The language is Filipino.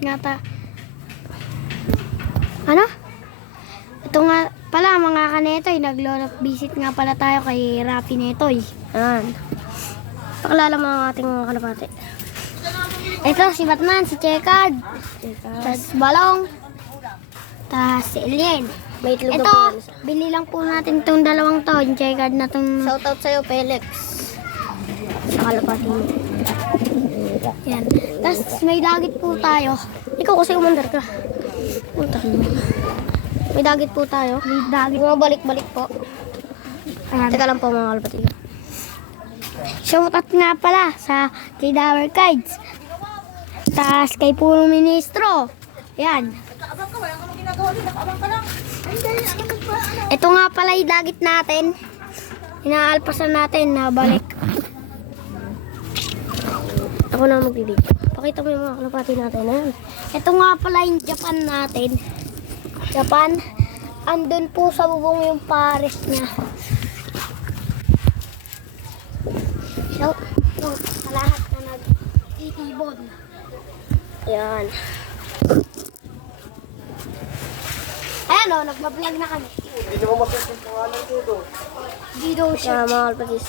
nga ta. Ano? Ito nga pala mga kanetoy, naglo visit nga pala tayo kay Rapi Netoy. Ayan. Pakilala mo ang ating mga kalapate. Ito, si Batman, si Chekard, tas Balong, tas si Alien. Ito, bili lang po natin itong dalawang to, yung Chekard na itong Shoutout sa'yo, Felix. Mo. Yan. Tapos may dagit po tayo. Ikaw kasi umandar ka. Punta. May dagit po tayo. May dagit. Mga balik-balik po. Ayan. Teka lang po mga kalapati. Shoutout nga pala sa kay Dower Kids. Tapos kay Puro Ministro. Yan. Ito nga pala yung dagit natin. Inaalpasan natin na balik. Ako na magbibideo. Pakita mo yung mga kalapati natin. Ayan. Ito nga pala yung Japan natin. Japan. Andun po sa bubong yung Paris niya. Out sa lahat na nag-iibon. Ayan. Ayan o, nagbablog na kami. Hindi naman mapitin pangalan dito. Dito siya. Kaya mga kalapati.